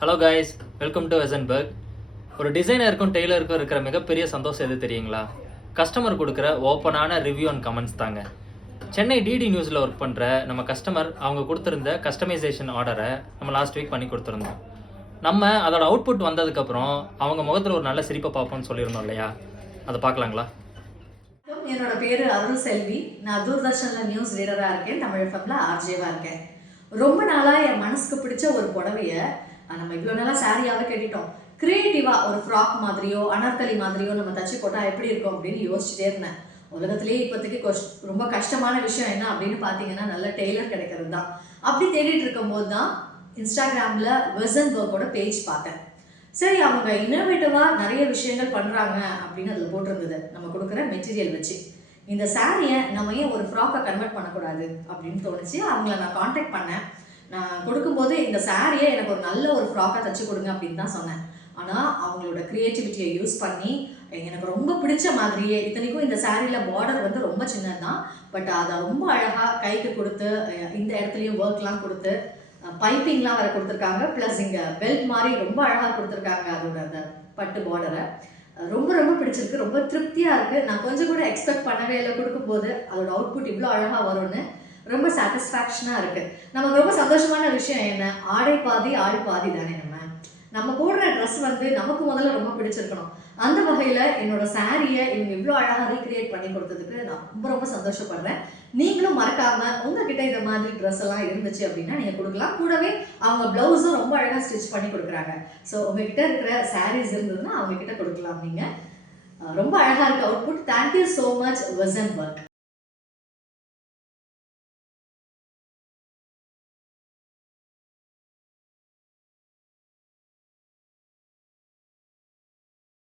Hello guys, welcome to Wesenberg. ஒரு டிசைனருக்கும் டெய்லருக்கும் இருக்கிற மிகப்பெரிய சந்தோஷம் எது தெரியுங்களா? கஸ்டமர் கொடுக்குற ஓப்பனான ரிவ்யூ அண்ட் கமெண்ட்ஸ் தாங்க. சென்னை டிடி நியூஸில் ஒர்க் பண்ணுற நம்ம கஸ்டமர் அவங்க கொடுத்துருந்த கஸ்டமைசேஷன் ஆர்டரை நம்ம லாஸ்ட் வீக் பண்ணி கொடுத்துருந்தோம். நம்ம அதோட அவுட்புட் வந்ததுக்கப்புறம் அவங்க முகத்தில் ஒரு நல்ல சிரிப்பை பார்ப்போம்னு சொல்லியிருந்தோம் இல்லையா? அதை பார்க்கலாங்களா? என்னோட பேர் அருள் செல்வி. நான் தூர்தர்ஷனில் நியூஸ் ரீடராக இருக்கேன். தமிழ் எஃப்எம்ல ஆர்ஜேவாக இருக்கேன். ரொம்ப நாளாக என் மனசுக்கு பிடிச்ச ஒரு புடவையை நம்ம இவ்வளோ நாளாக சாரியாகவே கேட்டுட்டோம். கிரியேட்டிவாக ஒரு ஃப்ராக் மாதிரியோ அனார்கலி மாதிரியோ நம்ம தச்சு போட்டால் எப்படி இருக்கும் அப்படின்னு யோசிச்சுட்டே இருந்தேன். உலகத்திலேயே இப்போதைக்கு ரொம்ப கஷ்டமான விஷயம் என்ன அப்படின்னு பார்த்தீங்கன்னா நல்ல டெய்லர் கிடைக்கிறது தான். அப்படி தேடிட்டு இருக்கும்போது தான் இன்ஸ்டாகிராமில் வெசன்பர்க்கோட பேஜ் பார்த்தேன். சரி, அவங்க இன்னோவேட்டிவாக நிறைய விஷயங்கள் பண்ணுறாங்க அப்படின்னு அதில் போட்டிருந்தது. நம்ம கொடுக்குற மெட்டீரியல் வச்சு இந்த சாரியை நம்ம ஏன் ஒரு ஃப்ராக்கை கன்வெர்ட் பண்ணக்கூடாது அப்படின்னு தோணுச்சு. அவங்கள நான் காண்டாக்ட் பண்ணேன். நான் கொடுக்கும்போது இந்த சாரியை எனக்கு ஒரு நல்ல ஒரு ஃப்ராக்காக தச்சு கொடுங்க அப்படின்னு தான் சொன்னேன். ஆனால் அவங்களோட க்ரியேட்டிவிட்டியை யூஸ் பண்ணி எனக்கு ரொம்ப பிடிச்ச மாதிரியே, இத்தனைக்கும் இந்த சாரியில் பார்டர் வந்து ரொம்ப சின்னது தான், பட் அதை ரொம்ப அழகாக கைக்கு கொடுத்து இந்த இடத்துலையும் ஒர்க்லாம் கொடுத்து பைப்பிங்லாம் வேறு கொடுத்துருக்காங்க. ப்ளஸ் இங்கே பெல்ட் மாதிரி ரொம்ப அழகாக கொடுத்துருக்காங்க. அதோட அந்த பட்டு பார்டரை ரொம்ப ரொம்ப பிடிச்சிருக்கு. ரொம்ப திருப்தியாக இருக்குது. நான் கொஞ்சம் கூட எக்ஸ்பெக்ட் பண்ணவே இல்லை. கொடுக்கும்போது அதோட அவுட்புட் இவ்வளோ அழகாக வரும்னு ரொம்ப சாட்டிஸ்ஃபேக்ஷனாக இருக்குது. நமக்கு ரொம்ப சந்தோஷமான விஷயம் என்ன, ஆடை பாதி ஆள் பாதி தானே. நம்ம போடுற ட்ரெஸ் வந்து நமக்கு முதல்ல ரொம்ப பிடிச்சிருக்கணும். அந்த வகையில் என்னோட சாரியை இவங்க இவ்வளோ அழகாக ரீக்ரியேட் பண்ணி கொடுத்ததுக்கு நான் ரொம்ப ரொம்ப சந்தோஷப்படுறேன். நீங்களும் மறக்காமல் உங்ககிட்ட இந்த மாதிரி ட்ரெஸ் எல்லாம் இருந்துச்சு அப்படின்னா நீங்கள் கொடுக்கலாம். கூடவே அவங்க ப்ளவுஸும் ரொம்ப அழகாக ஸ்டிச் பண்ணி கொடுக்குறாங்க. ஸோ உங்ககிட்ட இருக்கிற சாரீஸ் இருந்ததுன்னா அவங்க கிட்ட கொடுக்கலாம். நீங்கள் ரொம்ப அழகாக இருக்க அவுட்புட். Thank you so much வெசன்பர்க்.